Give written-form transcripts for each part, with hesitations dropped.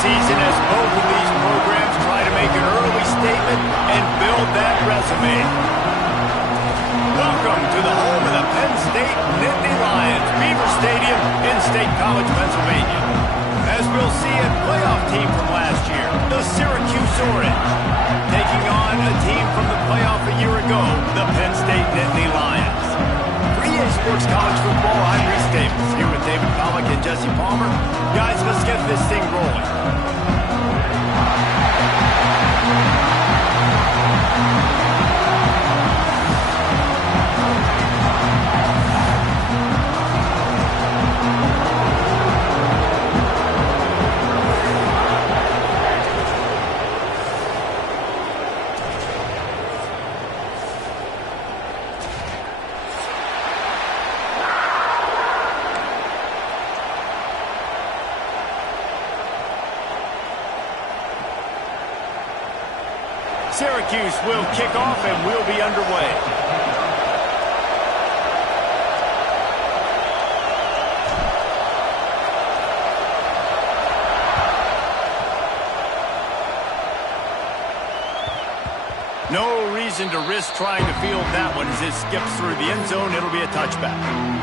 season as both of these programs try to make an early statement and build that resume. Welcome to the home of the Penn State Nittany Lions, Beaver Stadium in State College, Pennsylvania. As we'll see a playoff team from last year, the Syracuse Orange, taking on a team from the playoff a year ago, the Penn State Nittany Lions. For EA Sports College Football, I'm Reese Davis, here with David Pollack and Jesse Palmer. Guys, let's get this thing rolling. Syracuse will kick off and we'll be underway. No reason to risk trying to field that one as it skips through the end zone. It'll be a touchback.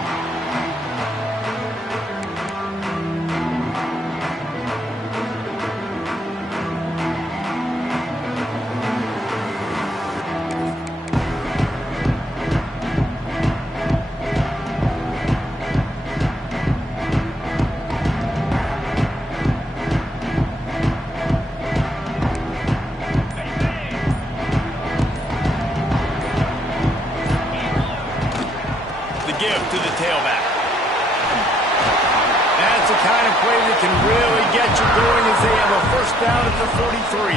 To the tailback. That's the kind of play that can really get you going as they have a first down at the 43.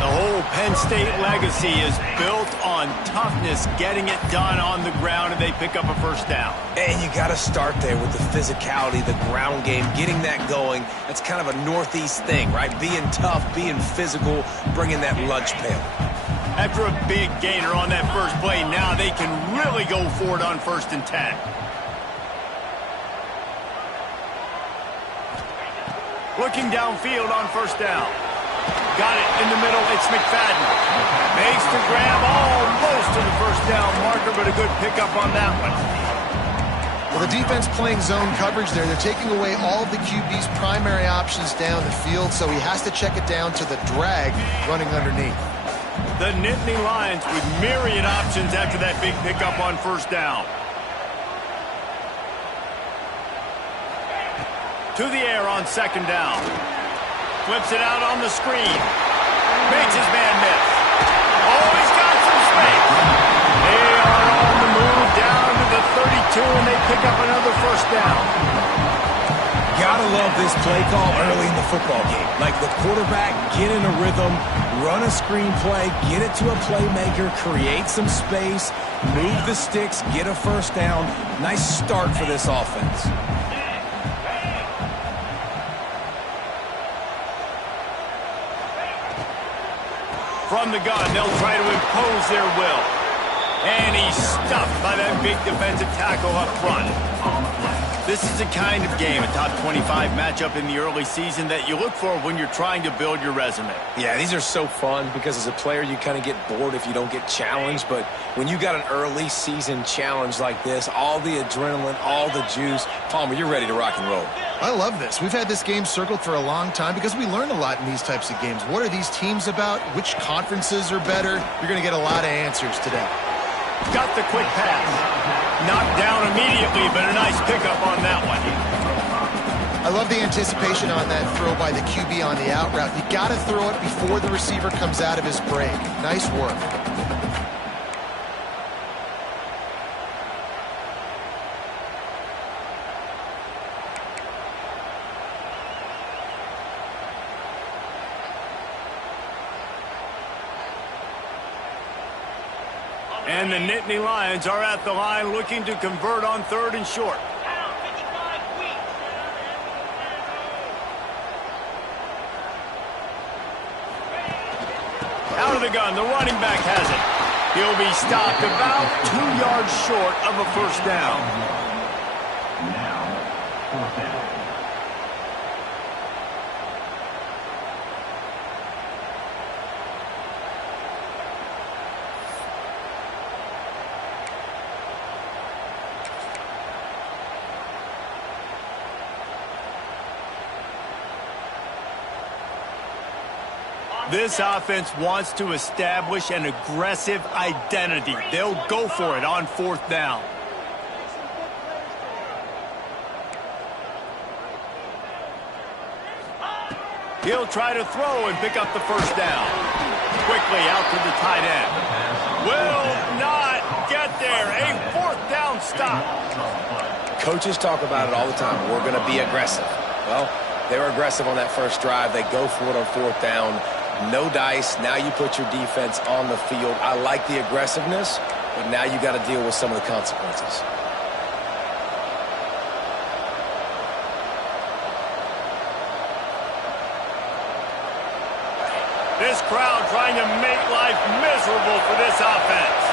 The whole Penn State legacy is built on toughness, getting it done on the ground, and they pick up a first down. And you got to start there with the physicality, the ground game, getting that going. That's kind of a Northeast thing, right? Being tough, being physical, bringing that lunch pail. After a big gainer on that first play, now they can really go for it on 1st and 10. Looking downfield on 1st down. Got it in the middle. It's McFadden. Makes the grab almost to the 1st down marker, but a good pickup on that one. Well, the defense playing zone coverage there. They're taking away all of the QB's primary options down the field, so he has to check it down to the drag running underneath. The Nittany Lions with myriad options after that big pickup on 1st down. To the air on 2nd down. Flips it out on the screen. Makes his man miss. Oh, he's got some space. They are on the move down to the 32, and they pick up another 1st down. Gotta love this play call early in the football game. Like the quarterback, get in a rhythm, run a screen play, get it to a playmaker, create some space, move the sticks, get a 1st down. Nice start for this offense. From the gun, they'll try to impose their will. And he's stuffed by that big defensive tackle up front. This is the kind of game, a top 25 matchup in the early season, that you look for when you're trying to build your resume. Yeah, these are so fun because as a player you kind of get bored if you don't get challenged, but when you got an early season challenge like this, all the adrenaline, all the juice, Palmer, you're ready to rock and roll. I love this. We've had this game circled for a long time because we learn a lot in these types of games. What are these teams about? Which conferences are better? You're going to get a lot of answers today. Got the quick pass. Knocked down immediately, but a nice pickup on that one. I love the anticipation on that throw by the QB on the out route. You got to throw it before the receiver comes out of his break. Nice work. And the Nittany Lions are at the line looking to convert on 3rd and short. Out of the gun, the running back has it. He'll be stopped about 2 yards short of a 1st down. This offense wants to establish an aggressive identity. They'll go for it on 4th down. He'll try to throw and pick up the 1st down. Quickly out to the tight end. Will not get there. A 4th down stop. Coaches talk about it all the time. We're going to be aggressive. Well, they were aggressive on that first drive. They go for it on 4th down. No dice. Now you put your defense on the field. I like the aggressiveness, but now you got to deal with some of the consequences. This crowd trying to make life miserable for this offense.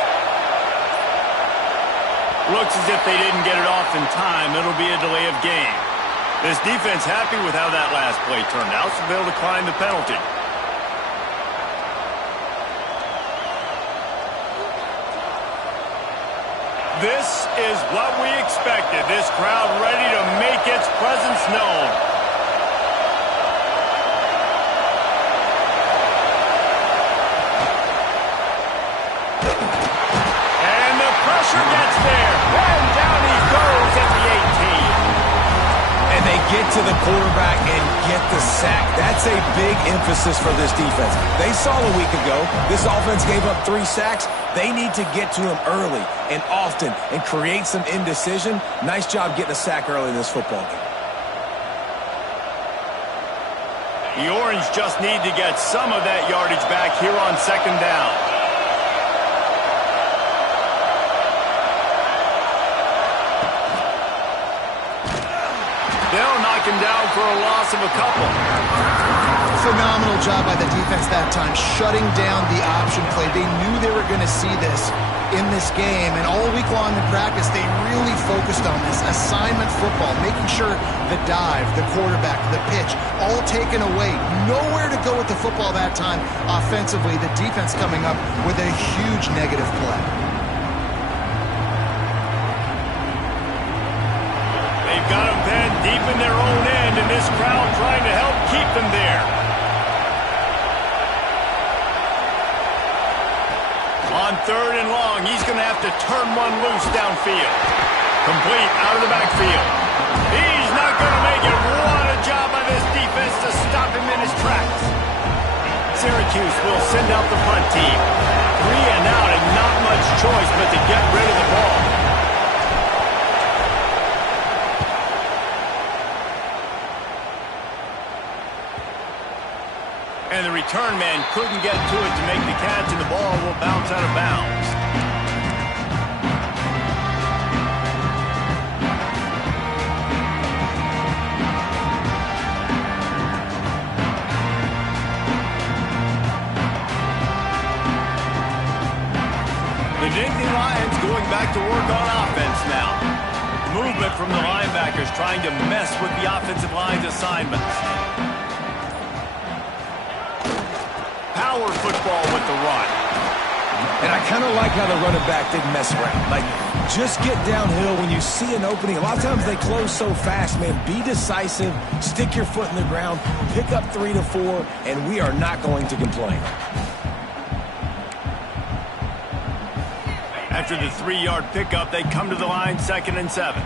Looks as if they didn't get it off in time. It'll be a delay of game. This defense happy with how that last play turned out, so they'll decline the penalty. This is what we expected. This crowd ready to make its presence known. And the pressure gets there. And down he goes at the 18. And they get to the quarterback and get the sack. That's a big emphasis for this defense. They saw a week ago this offense gave up 3 sacks. They need to get to him early and often and create some indecision. Nice job getting a sack early in this football game. The Orange just need to get some of that yardage back here on 2nd down. They'll knock him down for a loss of a couple. Phenomenal job by the defense that time, shutting down the option play. They knew they were going to see this in this game, and all week long in practice, they really focused on this assignment football, making sure the dive, the quarterback, the pitch, all taken away. Nowhere to go with the football that time offensively. The defense coming up with a huge negative play. They've got them penned deep in their own end, and this crowd trying to help keep them there. On 3rd and long, he's going to have to turn one loose downfield. Complete out of the backfield. He's not going to make it. What a job by this defense to stop him in his tracks. Syracuse will send out the punt team. 3 and out and not much choice but to get rid of the ball. And the return man couldn't get to it to make the catch, and the ball will bounce out of bounds. The Nittany Lions going back to work on offense now. Movement from the linebackers trying to mess with the offensive line's assignments. Power football with the run. And I kind of like how the running back didn't mess around. Like, just get downhill when you see an opening. A lot of times they close so fast, man. Be decisive, stick your foot in the ground, pick up 3 to 4, and we are not going to complain. After the 3-yard pickup, they come to the line 2nd and 7.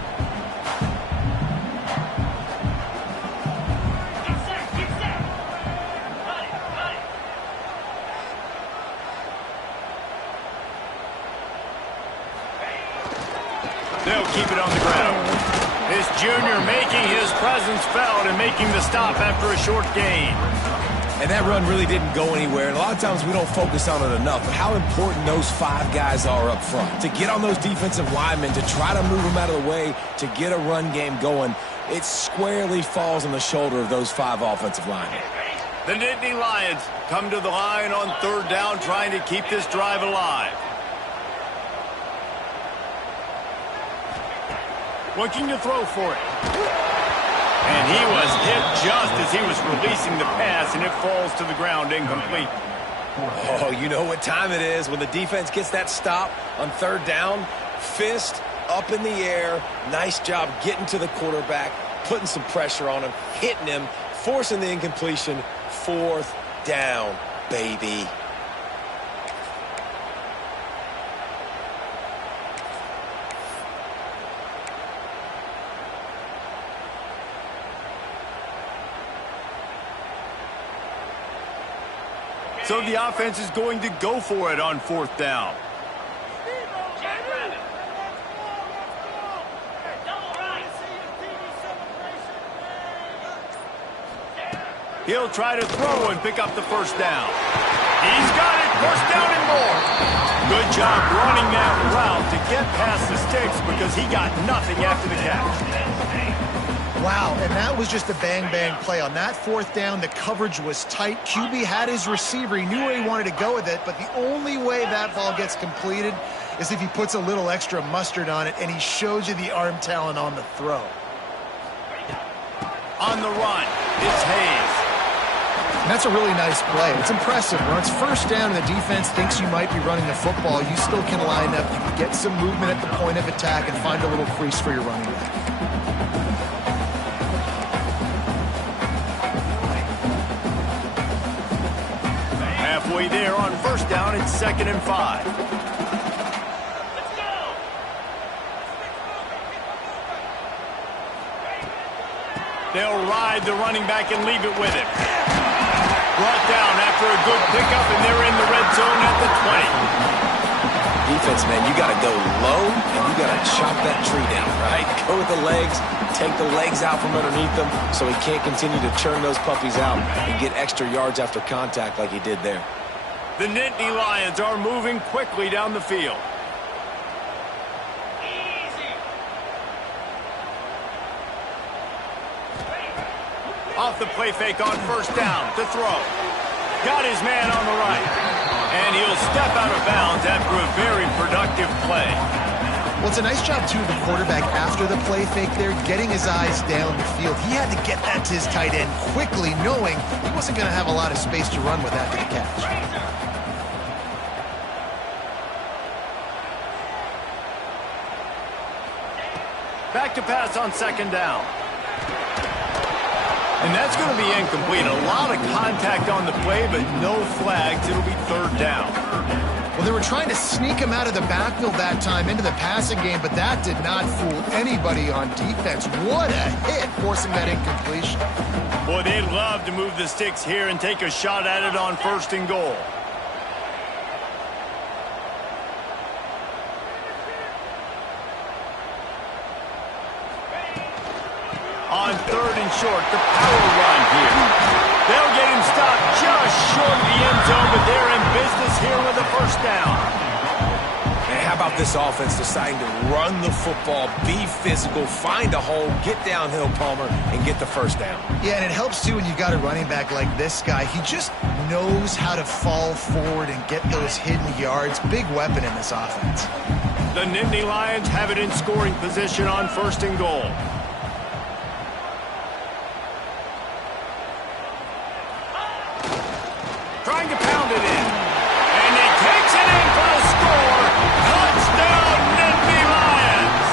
They'll keep it on the ground. This junior making his presence felt and making the stop after a short gain. And that run really didn't go anywhere. And a lot of times we don't focus on it enough. But how important those 5 guys are up front. To get on those defensive linemen, to try to move them out of the way, to get a run game going, it squarely falls on the shoulder of those 5 offensive linemen. The Nittany Lions come to the line on 3rd down, trying to keep this drive alive. Looking to throw for it. And he was hit just as he was releasing the pass, and it falls to the ground incomplete. Oh, you know what time it is when the defense gets that stop on 3rd down. Fist up in the air. Nice job getting to the quarterback, putting some pressure on him, hitting him, forcing the incompletion. 4th down. baby. So the offense is going to go for it on 4th down. He'll try to throw and pick up the 1st down. He's got it, 1st down and more. Good job running that route to get past the sticks because he got nothing after the catch. Wow, and that was just a bang-bang play. On that 4th down, the coverage was tight. QB had his receiver. He knew where he wanted to go with it, but the only way that ball gets completed is if he puts a little extra mustard on it, and he shows you the arm talent on the throw. On the run, it's Hayes. And that's a really nice play. It's impressive. When it's 1st down and the defense thinks you might be running the football, you still can line up. You can get some movement at the point of attack and find a little crease for your running back. Halfway there on 1st down, it's 2nd and 5. They'll ride the running back and leave it with him. Brought down after a good pickup, and they're in the red zone at the 20. Defense, man, you got to go low, and you got to chop that tree down, right? Go with the legs, take the legs out from underneath them so he can't continue to churn those puppies out and get extra yards after contact like he did there. The Nittany Lions are moving quickly down the field. Off the play fake on 1st down to throw. Got his man on the right. And he'll step out of bounds after a very productive play. Well, it's a nice job, too, of the quarterback after the play fake there, getting his eyes down the field. He had to get that to his tight end quickly, knowing he wasn't going to have a lot of space to run with after the catch. Back to pass on 2nd down. And that's going to be incomplete. A lot of contact on the play, but no flags. It'll be 3rd down. Well, they were trying to sneak him out of the backfield that time into the passing game, but that did not fool anybody on defense. What a hit, forcing that incompletion. Boy, they'd love to move the sticks here and take a shot at it on 1st and goal. On 3rd and short, the power run here. They'll get him stopped just short of the end zone, but they're in business here with a 1st down. And how about this offense deciding to run the football, be physical, find a hole, get downhill, Palmer, and get the 1st down. Yeah, and it helps, too, when you've got a running back like this guy. He just knows how to fall forward and get those hidden yards. Big weapon in this offense. The Nittany Lions have it in scoring position on 1st and goal. Trying to pound it in. And he takes it in for the score. Touchdown, Nittany Lions.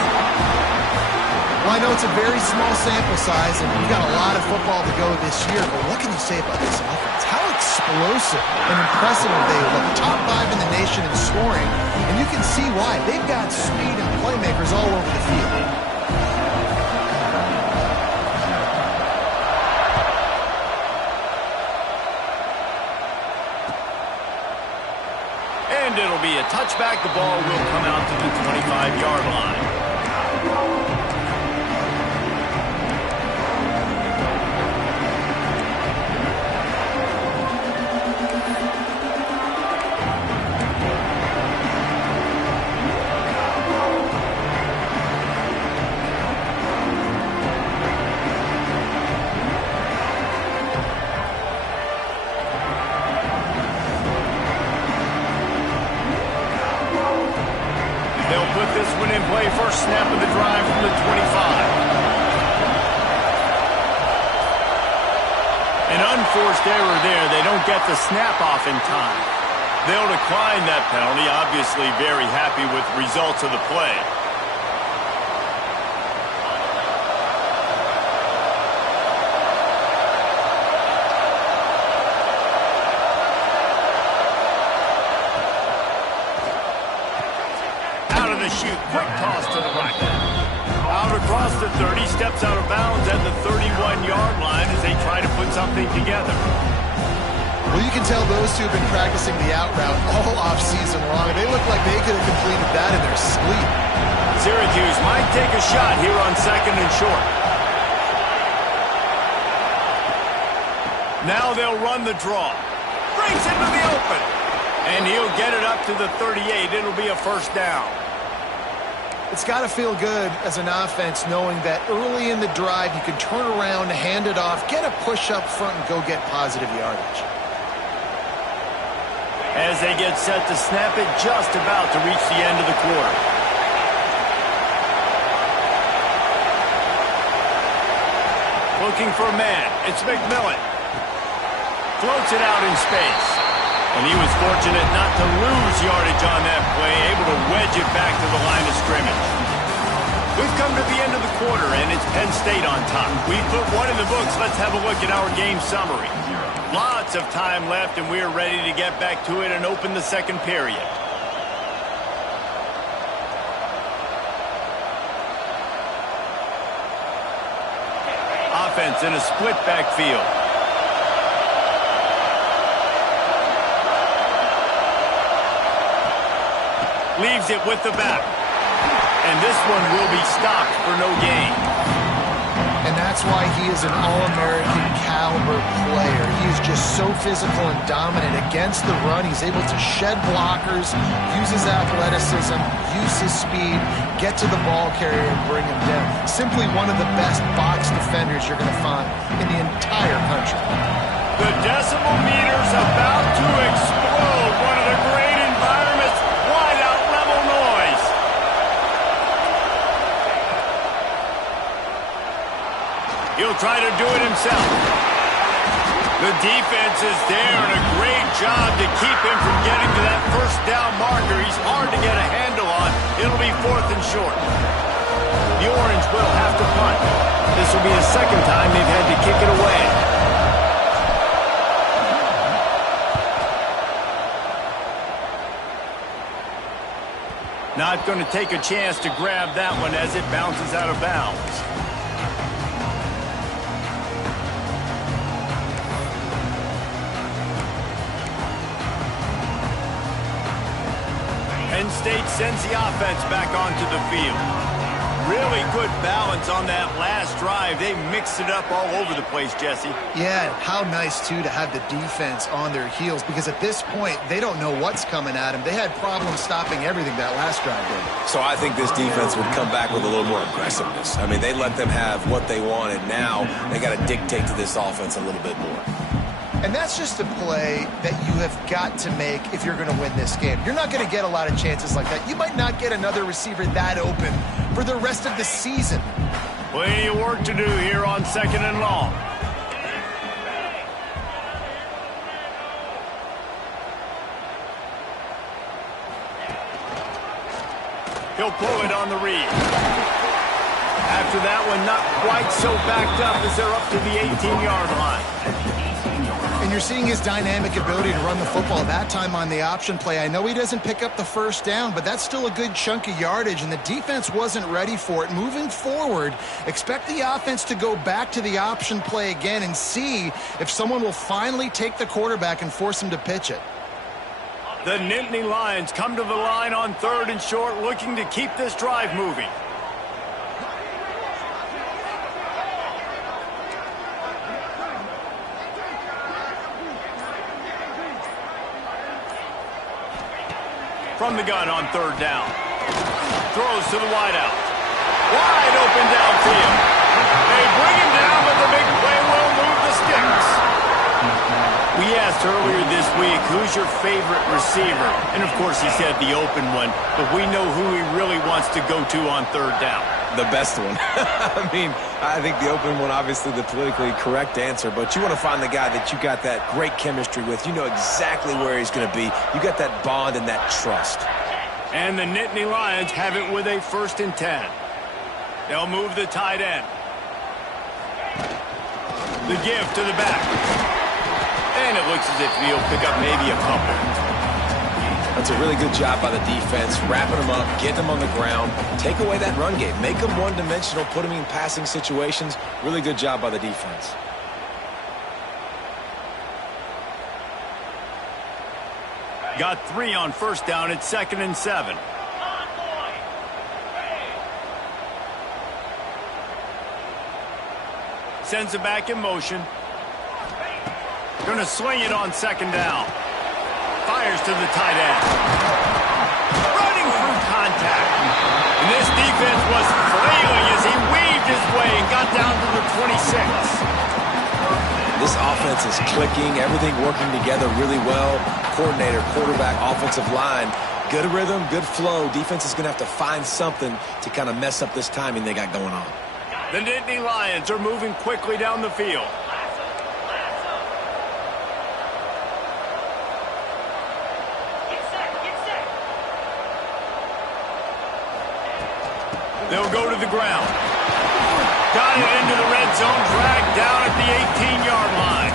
Well, I know it's a very small sample size, and we've got a lot of football to go this year, but what can you say about this offense? How explosive and impressive are they? Look, top 5 in the nation in scoring, and you can see why. They've got speed and playmakers all over the field. And it'll be a touchback. The ball will come out to the 25-yard line. This one in play, first snap of the drive from the 25. An unforced error there. They don't get the snap off in time. They'll decline that penalty, obviously very happy with the results of the play. shoot. Quick toss to the right. Out across the 30, steps out of bounds at the 31-yard line as they try to put something together. Well, you can tell those two have been practicing the out route all off-season long. They look like they could have completed that in their sleep. Syracuse might take a shot here on 2nd and short. Now they'll run the draw. Brings into the open. And he'll get it up to the 38. It'll be a first down. It's got to feel good as an offense knowing that early in the drive you can turn around, hand it off, get a push up front, and go get positive yardage. As they get set to snap it, just about to reach the end of the quarter. Looking for a man. It's McMillan. Floats it out in space. And he was fortunate not to lose yardage on that play, able to wedge it back to the line of scrimmage. We've come to the end of the quarter, and it's Penn State on top. We put one in the books. Let's have a look at our game summary. Lots of time left, and we're ready to get back to it and open the second period. Offense in a split backfield. Leaves it with the back. And this one will be stopped for no gain. And that's why he is an All-American caliber player. He is just so physical and dominant against the run. He's able to shed blockers, use his athleticism, use his speed, get to the ball carrier and bring him down. Simply one of the best box defenders you're going to find in the entire country. The decimal meter's about to explode. One of the great environments. Wide out level noise. He'll try to do it himself. The defense is there, and a great job to keep him from getting to that first down marker. He's hard to get a handle on. It'll be 4th and short. The Orange will have to punt. This will be the second time they've had to kick it away. Not going to take a chance to grab that one as it bounces out of bounds. Penn State sends the offense back onto the field. Really good balance on that last drive. They mixed it up all over the place, Jesse. Yeah, how nice, too, to have the defense on their heels, because at this point, they don't know what's coming at them. They had problems stopping everything that last drive did. So I think this defense would come back with a little more aggressiveness. I mean, they let them have what they wanted. Now they got to dictate to this offense a little bit more. And that's just a play that you have got to make if you're going to win this game. You're not going to get a lot of chances like that. You might not get another receiver that open for the rest of the season. Plenty of work to do here on 2nd and long. He'll pull it on the read. After that one, not quite so backed up as they're up to the 18-yard line. And you're seeing his dynamic ability to run the football, that time on the option play. I know he doesn't pick up the first down, but that's still a good chunk of yardage, and the defense wasn't ready for it. Moving forward, expect the offense to go back to the option play again and see if someone will finally take the quarterback and force him to pitch it. The Nittany Lions come to the line on 3rd and short, looking to keep this drive moving. From the gun on 3rd down. Throws to the wideout. Wide open downfield. They bring him down, but the big play will move the sticks. We asked earlier this week, who's your favorite receiver? And, of course, he said the open one, but we know who he really wants to go to on 3rd down. The best one. I mean, I think the open one, obviously the politically correct answer, but you want to find the guy that you got that great chemistry with. You know exactly where he's going to be. You got that bond and that trust. And the Nittany Lions have it with a 1st and 10. They'll move the tight end. The give to the back. And it looks as if he'll pick up maybe a couple. A it's a really good job by the defense, wrapping them up, getting them on the ground, take away that run game, make them one-dimensional, put them in passing situations. Really good job by the defense. Got 3 on first down. It's 2nd and 7. Sends it back in motion. Going to swing it on 2nd down. Fires to the tight end. Running through contact. And this defense was flailing as he weaved his way and got down to the 26. This offense is clicking, everything working together really well. Coordinator, quarterback, offensive line, good rhythm, good flow. Defense is going to have to find something to kind of mess up this timing they got going on. The Nittany Lions are moving quickly down the field. They'll go to the ground. Got it into the red zone, dragged down at the 18-yard line.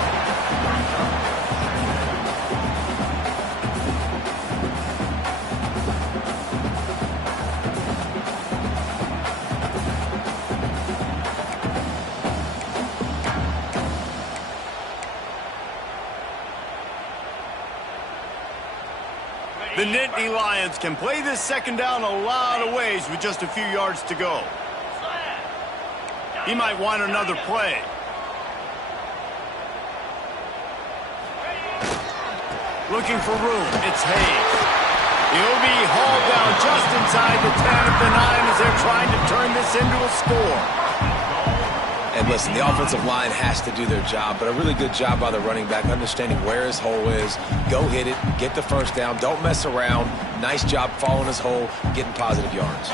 The Nittany Lions can play this 2nd down a lot of ways with just a few yards to go. He might want another play. Looking for room. It's Hayes. He'll be hauled down just inside the 10 of the 9 as they're trying to turn this into a score. And listen, the offensive line has to do their job, but a really good job by the running back, understanding where his hole is. Go hit it, get the first down, don't mess around. Nice job following his hole, getting positive yards.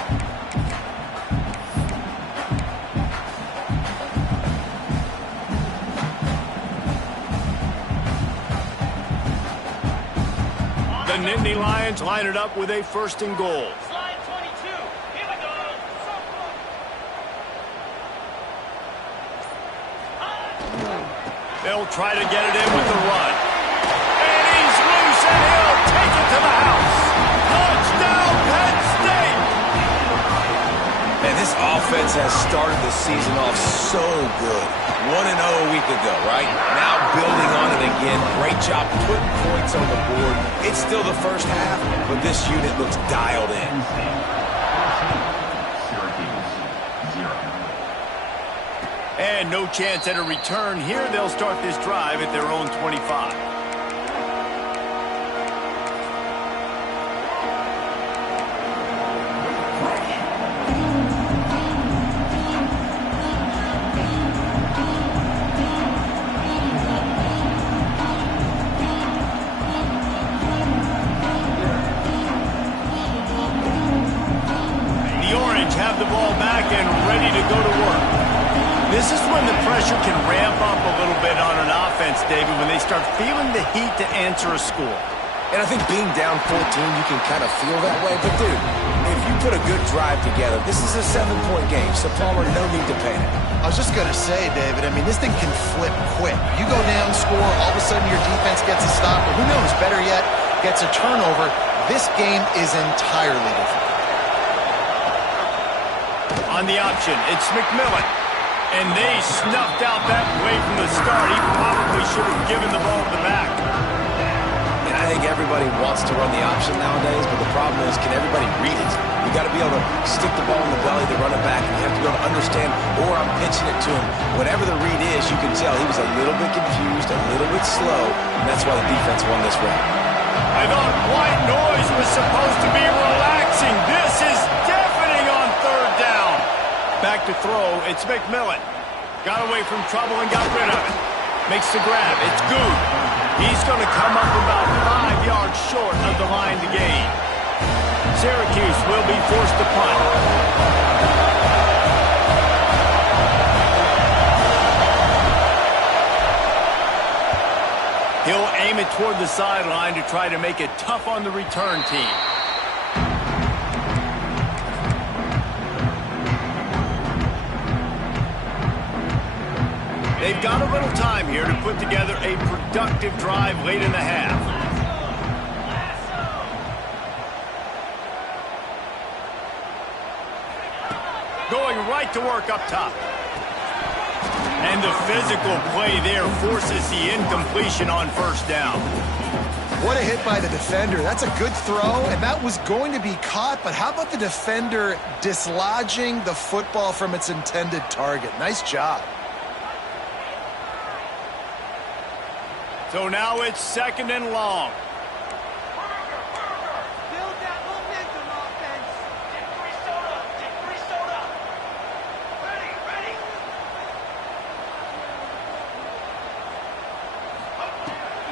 The Nittany Lions line it up with a 1st and goal. They'll try to get it in with the run. And he's loose, and he'll take it to the house. Touchdown, Penn State! Man, this offense has started the season off so good. 1-0 a week ago, right? Now building on it again. Great job putting points on the board. It's still the first half, but this unit looks dialed in. And no chance at a return here. They'll start this drive at their own 25. The Orange have the ball back and ready to go to work. This is when the pressure can ramp up a little bit on an offense, David, when they start feeling the heat to answer a score. And I think being down 14, you can kind of feel that way. But, dude, if you put a good drive together, this is a 7-point game, so Palmer, no need to panic. I was just going to say, David, I mean, this thing can flip quick. You go down, score, all of a sudden your defense gets a stop, or who knows, better yet, gets a turnover. This game is entirely different. On the option, it's McMillan. And they snuffed out that play from the start. He probably should have given the ball to the back. And I think everybody wants to run the option nowadays, but the problem is, can everybody read it? You got to be able to stick the ball in the belly, the running back, and you have to be able to understand, or I'm pitching it to him. Whatever the read is, you can tell he was a little bit confused, a little bit slow, and that's why the defense won this round. I thought white noise was supposed to be relaxing. This is deafening on 3rd down. Back to throw, it's McMillan. Got away from trouble and got rid of it. Makes the grab, it's good. He's going to come up about 5 yards short of the line to gain. Syracuse will be forced to punt. He'll aim it toward the sideline to try to make it tough on the return team. They've got a little time here to put together a productive drive late in the half. going right to work up top. And the physical play there forces the incompletion on first down. What a hit by the defender. That's a good throw, and that was going to be caught, but how about the defender dislodging the football from its intended target? Nice job. So now it's 2nd and long. Build that momentum, offense. Dickory soda. Ready.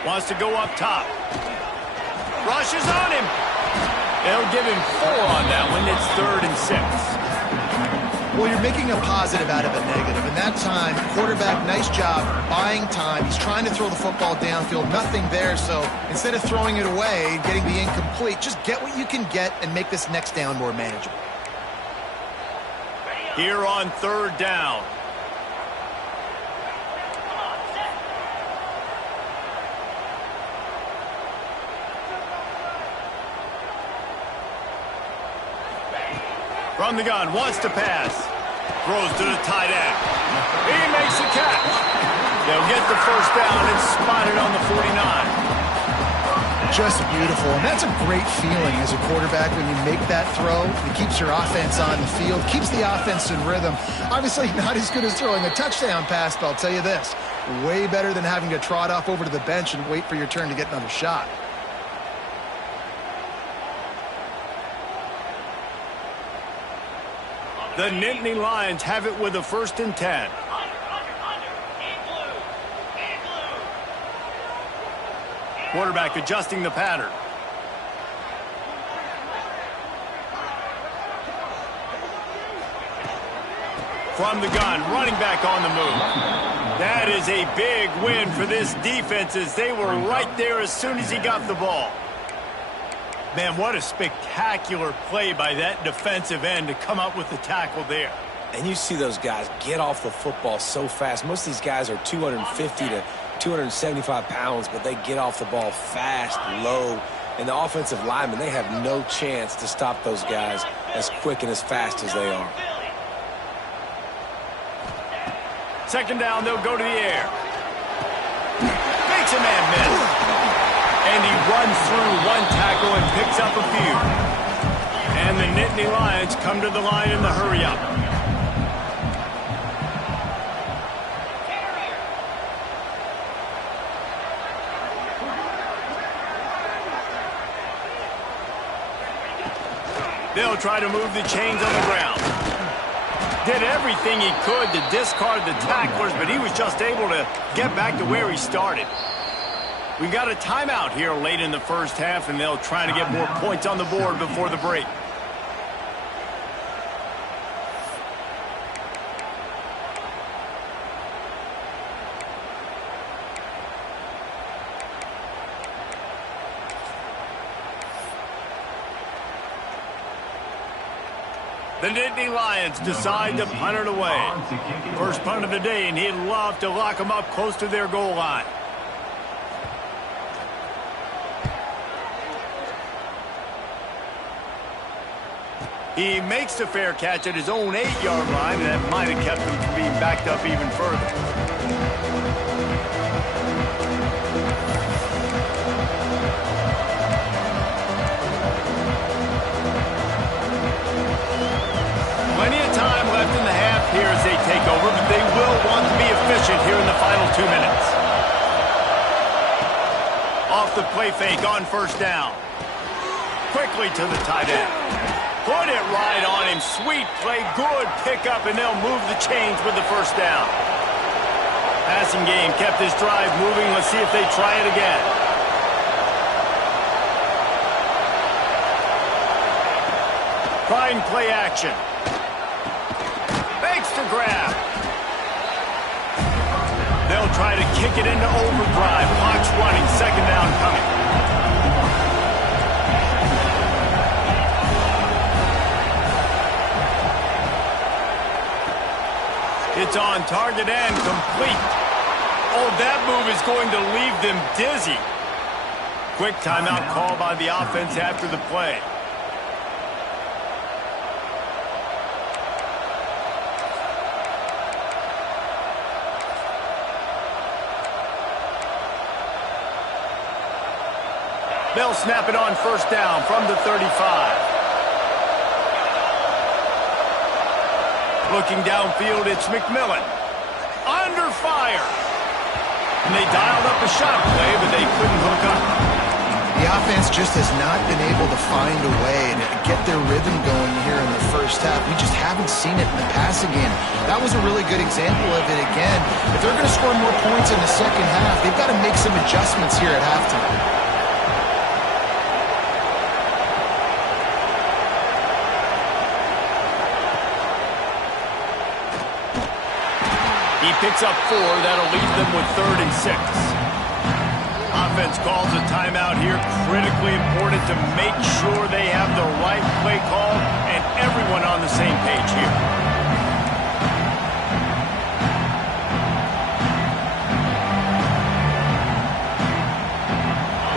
Wants to go up top. Rushes on him. They'll give him 4 on that one. It's 3rd and 6. Well, you're making a positive out of a negative. And that time, quarterback, nice job buying time. He's trying to throw the football downfield. Nothing there. So instead of throwing it away, getting the incomplete, just get what you can get and make this next down more manageable. Here on 3rd down. From the gun, wants to pass. Throws to the tight end. He makes the catch. They'll get the first down and spot it on the 49. Just beautiful. And that's a great feeling as a quarterback when you make that throw. It keeps your offense on the field, keeps the offense in rhythm. Obviously not as good as throwing a touchdown pass, but I'll tell you this, way better than having to trot off over to the bench and wait for your turn to get another shot. The Nittany Lions have it with a 1st and 10. Quarterback adjusting the pattern. From the gun, running back on the move. That is a big win for this defense as they were right there as soon as he got the ball. Man, what a spectacular play by that defensive end to come up with the tackle there. And you see those guys get off the football so fast. Most of these guys are 250 to 275 pounds, but they get off the ball fast, low. And the offensive linemen, they have no chance to stop those guys as quick and as fast as they are. 2nd down, they'll go to the air. Makes a man miss. And he runs through 1 tackle and picks up a few. And the Nittany Lions come to the line in the hurry-up. They'll try to move the chains on the ground. Did everything he could to discard the tacklers, but he was just able to get back to where he started. We got a timeout here late in the first half, and they'll try to get more points on the board before the break. The Nittany Lions decide to punt it away. First punt of the day, and he'd love to lock them up close to their goal line. He makes the fair catch at his own 8-yard line, and that might have kept him from being backed up even further. Plenty of time left in the half here as they take over, but they will want to be efficient here in the final 2 minutes. Off the play fake on first down. Quickly to the tight end. Put it right on him. Sweet play. Good pickup, and they'll move the chains with the first down. Passing game kept this drive moving. Let's see if they try it again. Trying play action. Fakes to grab. They'll try to kick it into overdrive. Clock's running. 2nd down coming. It's on target and complete. Oh, that move is going to leave them dizzy. Quick timeout call by the offense after the play. They'll snap it on first down from the 35. Looking downfield, it's McMillan. Under fire. And they dialed up a shot play, but they couldn't hook up. The offense just has not been able to find a way to get their rhythm going here in the first half. We just haven't seen it in the passing game. That was a really good example of it again. If they're going to score more points in the second half, they've got to make some adjustments here at halftime. He picks up 4. That'll leave them with 3rd and 6. Offense calls a timeout here. Critically important to make sure they have the right play call and everyone on the same page here.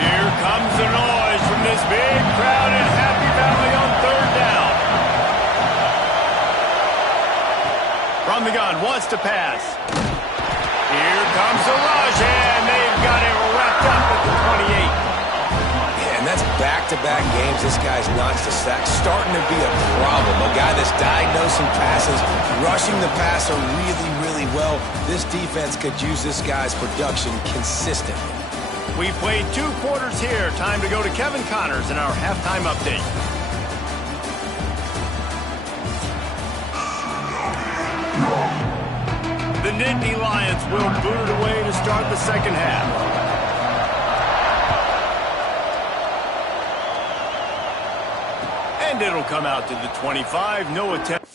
Here comes the noise from this big crowd in Happy Valley on 3rd down. From the gun, wants to pass. Here comes the rush, and they've got it wrapped up at the 28. Yeah, and that's back-to-back games. This guy's notched a sack, starting to be a problem. A guy that's diagnosing passes, rushing the passer really, really well. This defense could use this guy's production consistently. We played 2 quarters here. Time to go to Kevin Connors in our halftime update. The Nittany Lions will boot it away to start the second half. And it'll come out to the 25. No attempt.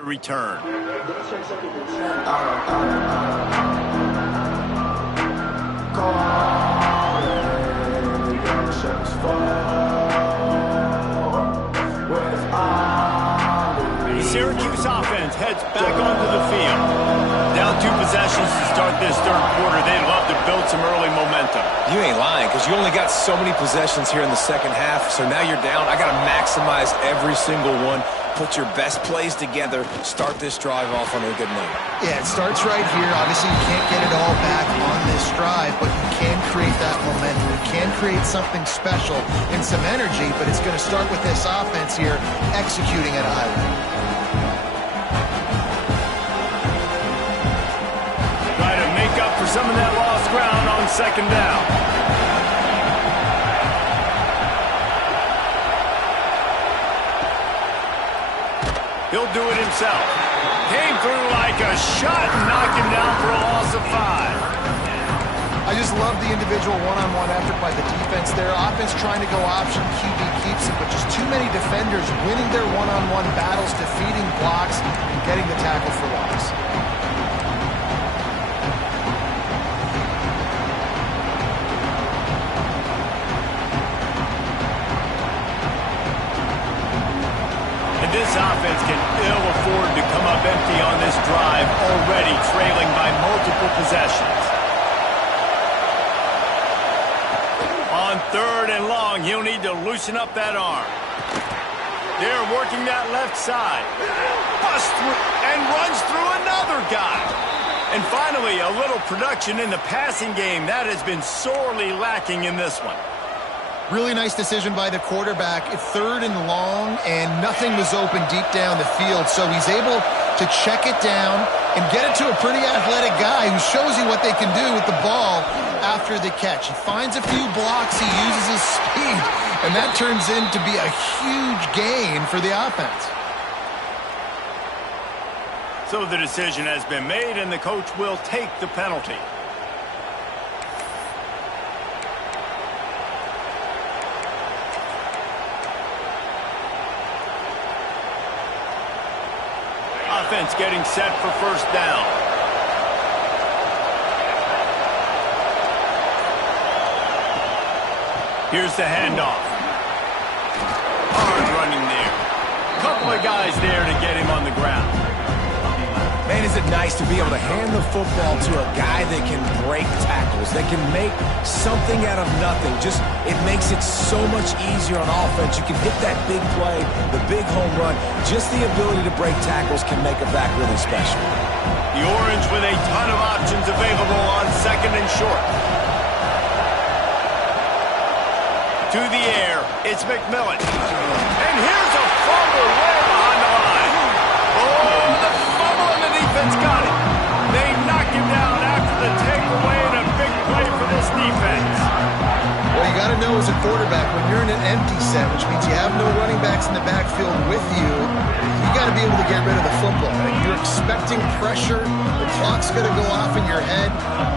Return. Syracuse this offense heads back onto the field. Down 2 possessions to start this third quarter. They'd love to build some early momentum. You ain't lying, because you only got so many possessions here in the second half, so now you're down. I got to maximize every single one. Put your best plays together. Start this drive off on a good note. Yeah, it starts right here. Obviously, you can't get it all back on this drive, but you can create that momentum. You can create something special and some energy, but it's going to start with this offense here executing at a high level. Try to make up for some of that lost ground on second down. He'll do it himself. Came through like a shot and knocked him down for a loss of 5. I just love the individual one-on-one effort by the defense there. Offense trying to go option, QB keeps it, but just too many defenders winning their one-on-one battles, defeating blocks, and getting the tackle for loss. This offense can ill afford to come up empty on this drive, already trailing by multiple possessions. On 3rd and long, he'll need to loosen up that arm. They're working that left side. Busts through and runs through another guy. And finally, a little production in the passing game. That has been sorely lacking in this one. Really nice decision by the quarterback. 3rd and long, and nothing was open deep down the field, so he's able to check it down and get it to a pretty athletic guy who shows you what they can do with the ball after the catch. He finds a few blocks, he uses his speed, and that turns into be a huge gain for the offense. So the decision has been made, and the coach will take the penalty. Offense getting set for first down. Here's the handoff. Hard running there. Couple of guys there to get him on the ground. Man, is it nice to be able to hand the football to a guy that can break tackles, that can make something out of nothing. It makes it so much easier on offense. You can hit that big play, the big home run. Just the ability to break tackles can make a back really special. The Orange with a ton of options available on 2nd and short. To the air, it's McMillan. And here's a fumble way behind the line. Oh, the fumble and the defense got it. They knocked him down after the takeaway and a big play for this defense. Well, you got to know as a quarterback, when you're in an empty set, which means you have no running backs in the backfield with you, you got to be able to get rid of the football. You're expecting pressure. The clock's going to go off in your head.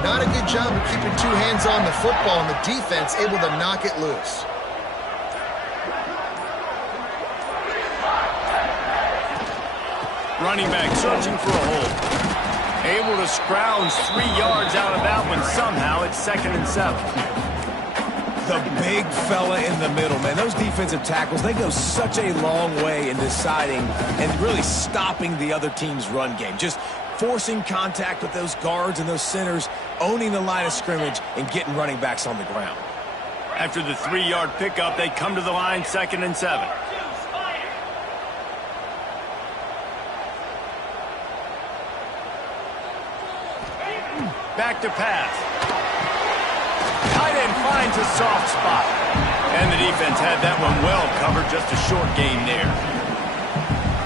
Not a good job of keeping 2 hands on the football, and the defense able to knock it loose. Running back searching for a hole. Able to scrounge 3 yards out of that one somehow. It's 2nd and 7. The big fella in the middle, man. Those defensive tackles, they go such a long way in deciding and really stopping the other team's run game. Just forcing contact with those guards and those centers, owning the line of scrimmage, and getting running backs on the ground. After the 3-yard pickup, they come to the line 2nd and 7. Back to pass. Tight end finds a soft spot. And the defense had that one well covered, just a short gain there.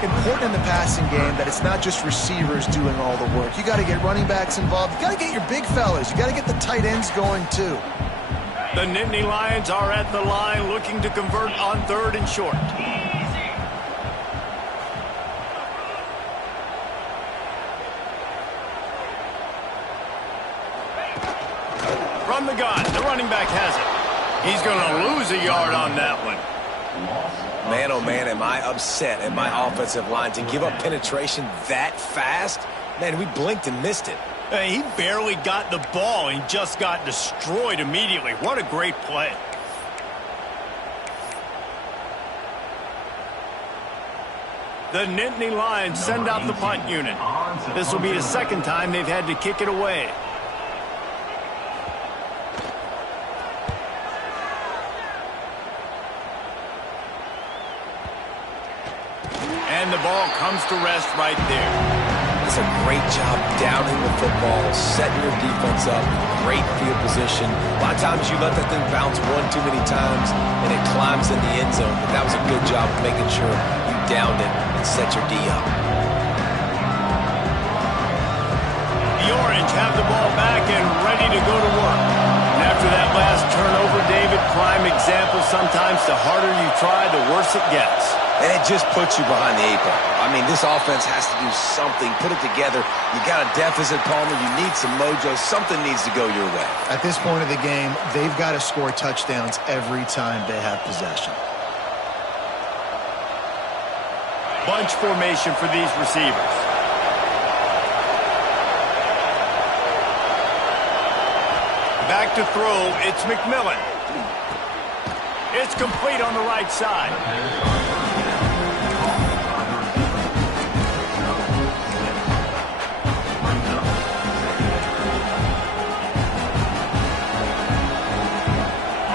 Important in the passing game that it's not just receivers doing all the work. You got to get running backs involved. You got to get your big fellas. You got to get the tight ends going too. The Nittany Lions are at the line looking to convert on 3rd and short. From the gun, the running back has it. He's going to lose a yard on that one. Man, oh man, am I upset at my offensive line to give up penetration that fast? Man, we blinked and missed it. He barely got the ball and just got destroyed immediately. What a great play. The Nittany Lions send out the punt unit. This will be the second time they've had to kick it away. And the ball comes to rest right there. It's a great job downing the football, setting your defense up, great field position. A lot of times you let that thing bounce one too many times and it climbs in the end zone, but that was a good job of making sure you downed it and set your D up. The Orange have the ball back and ready to go to work. And after that last turnover, David, prime example, sometimes the harder you try, the worse it gets. And it just puts you behind the 8 ball. I mean, this offense has to do something, put it together. You got a deficit, Palmer. You need some mojo. Something needs to go your way. At this point of the game, they've got to score touchdowns every time they have possession. Bunch formation for these receivers. Back to throw, it's McMillan. It's complete on the right side.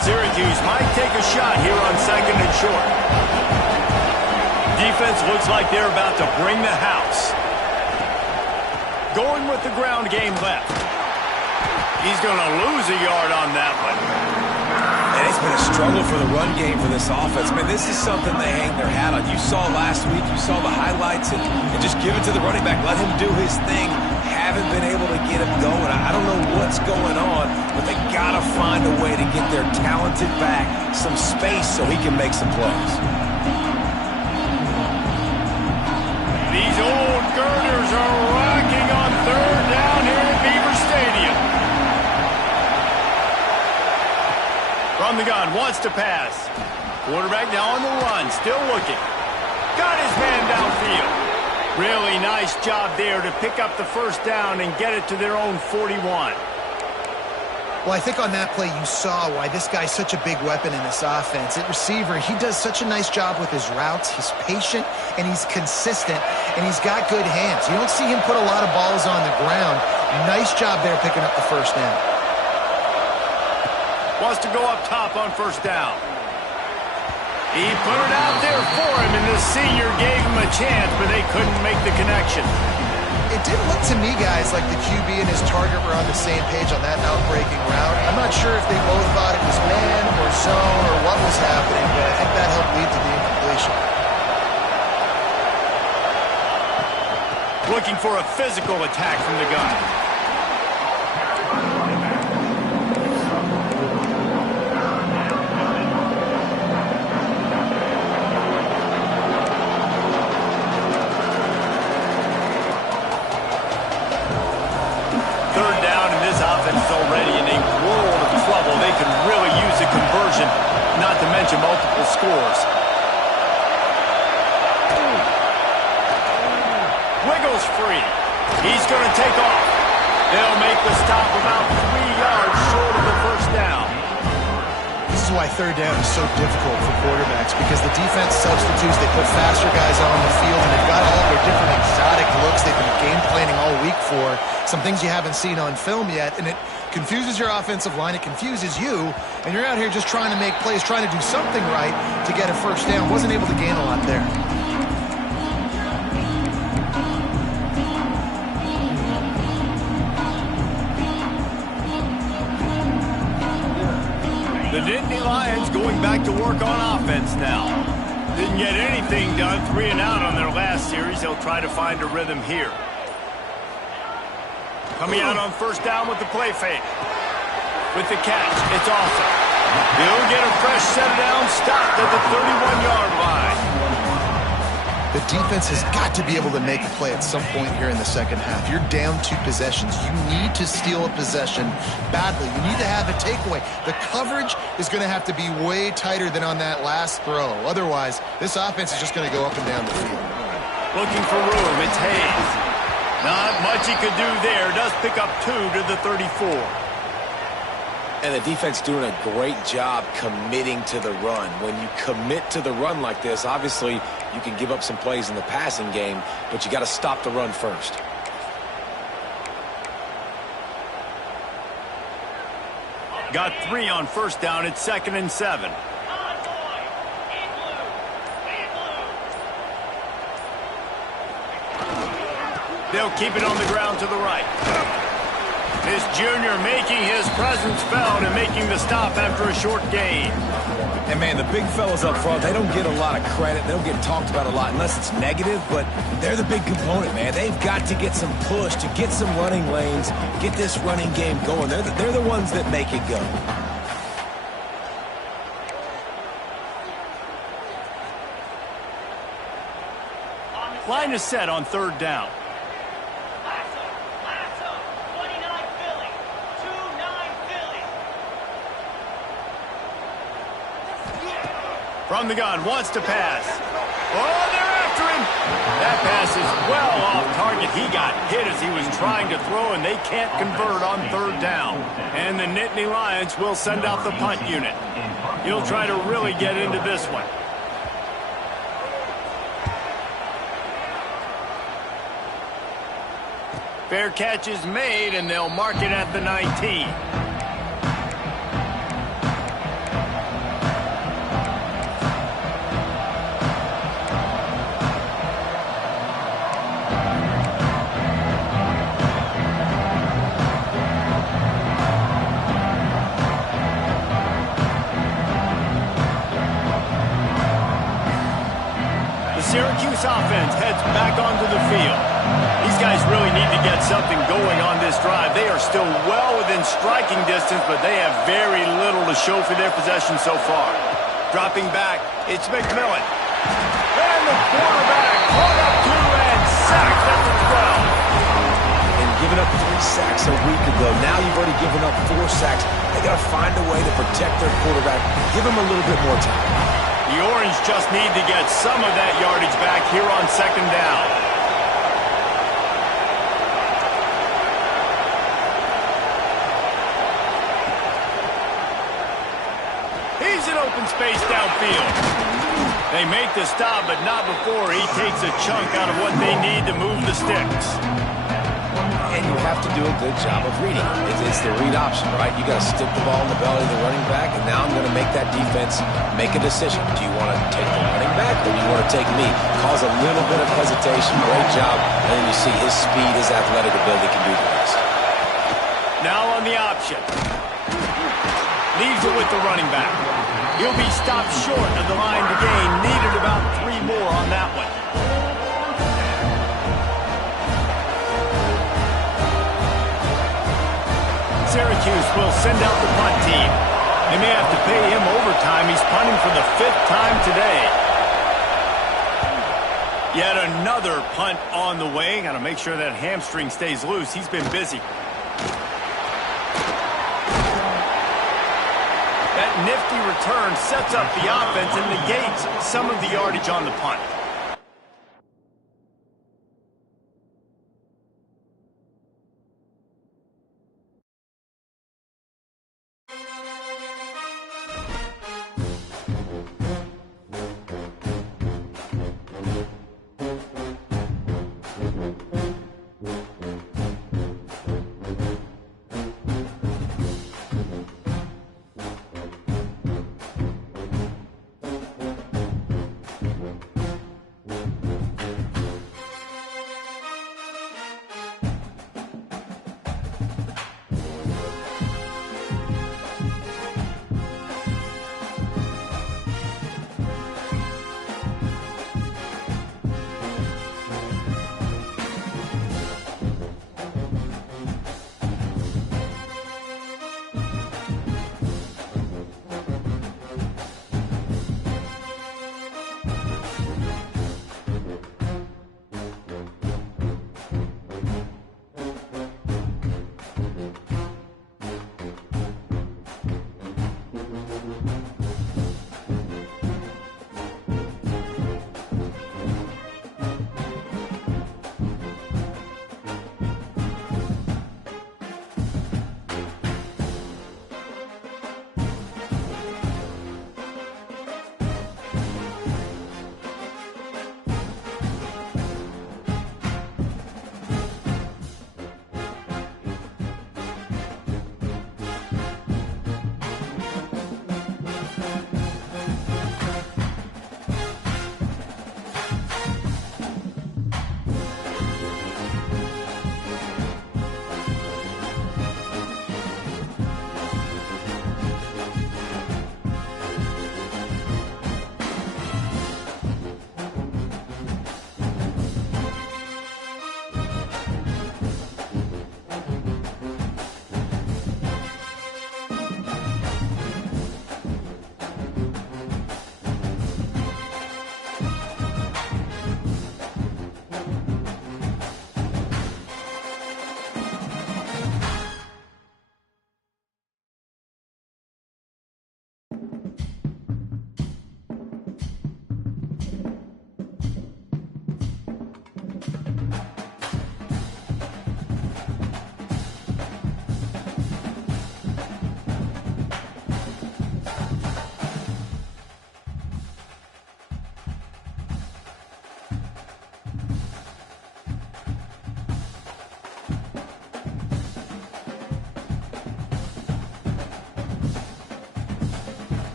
Syracuse might take a shot here on 2nd and short. Defense looks like they're about to bring the house. Going with the ground game left. He's going to lose a yard on that one. And it's been a struggle for the run game for this offense. Man, this is something they hang their hat on. You saw last week, you saw the highlights, and just give it to the running back. Let him do his thing. Haven't been able to get him going. I don't know what's going on, but they got to find a way to get their talented back some space so he can make some plays. These old girders are rocking on 3rd down here at Beaver Stadium. From the gun, wants to pass. Quarterback now on the run, still looking. Got his man downfield. Really nice job there to pick up the first down and get it to their own 41. Well, I think on that play you saw why this guy's such a big weapon in this offense. At receiver, he does such a nice job with his routes. He's patient, and he's consistent, and he's got good hands. You don't see him put a lot of balls on the ground. Nice job there picking up the first down. Wants to go up top on first down. He put it out there for him, and the senior gave him a chance, but they couldn't make the connection. It didn't look to me, guys, like the QB and his target were on the same page on that outbreaking route. I'm not sure if they both thought it was man or zone or what was happening, but I think that helped lead to the incompletion. Looking for a physical attack from the gun. Already in a world of trouble. They can really use a conversion, not to mention multiple scores. Wiggles free. He's going to take off. They'll make the stop about 3 yards short of the first down. This is why 3rd down is so difficult for quarterbacks, because the defense substitutes, they put faster guys on the field, and they've got all their different exotic looks they've been game planning all week for, some things you haven't seen on film yet, and it confuses your offensive line, it confuses you, and you're out here just trying to make plays, trying to do something right to get a first down. Wasn't able to gain a lot there. The Nittany Lions going back to work on offense now. Didn't get anything done, 3 and out on their last series. They'll try to find a rhythm here. Coming out on first down with the play fake. With the catch, it's awesome. He'll get a fresh set down, stopped at the 31-yard line. The defense has got to be able to make a play at some point here in the second half. You're down 2 possessions. You need to steal a possession badly. You need to have a takeaway. The coverage is going to have to be way tighter than on that last throw. Otherwise, this offense is just going to go up and down the field. Looking for room, it's Hayes. Not much he could do there. Does pick up 2 to the 34. And the defense doing a great job committing to the run. When you commit to the run like this, obviously you can give up some plays in the passing game, but you got to stop the run first. Got 3 on first down. It's 2nd and 7. They'll keep it on the ground to the right. This junior making his presence felt and making the stop after a short gain. And, man, the big fellas up front, they don't get a lot of credit. They don't get talked about a lot unless it's negative, but they're the big component, man. They've got to get some push to get some running lanes, get this running game going. They're the ones that make it go. Line is set on 3rd down. From the gun, wants to pass. Oh, they're after him. That pass is well off target. He got hit as he was trying to throw, and they can't convert on 3rd down. And the Nittany Lions will send out the punt unit. He'll try to really get into this one. Fair catch is made, and they'll mark it at the 19. Syracuse offense heads back onto the field. These guys really need to get something going on this drive. They are still well within striking distance, but they have very little to show for their possession so far. Dropping back, it's McMillan. And the quarterback caught up to and sacked at the 12. And giving up 3 sacks a week ago. Now you've already given up 4 sacks. They got to find a way to protect their quarterback. Give him a little bit more time. The Orange just need to get some of that yardage back here on 2nd down. He's in open space downfield. They make the stop, but not before he takes a chunk out of what they need to move the sticks. And you have to do a good job of reading. It's the read option, right? You got to stick the ball in the belly of the running back, and now I'm going to make that defense make a decision. Do you want to take the running back, or do you want to take me? Cause a little bit of hesitation. Great job. And then you see his speed, his athletic ability can do the rest. Now on the option. Leaves it with the running back. He'll be stopped short of the line to gain. Needed about 3 more on that one. Syracuse will send out the punt team. They may have to pay him overtime. He's punting for the 5th time today. Yet another punt on the way. Got to make sure that hamstring stays loose. He's been busy. That nifty return sets up the offense and negates some of the yardage on the punt.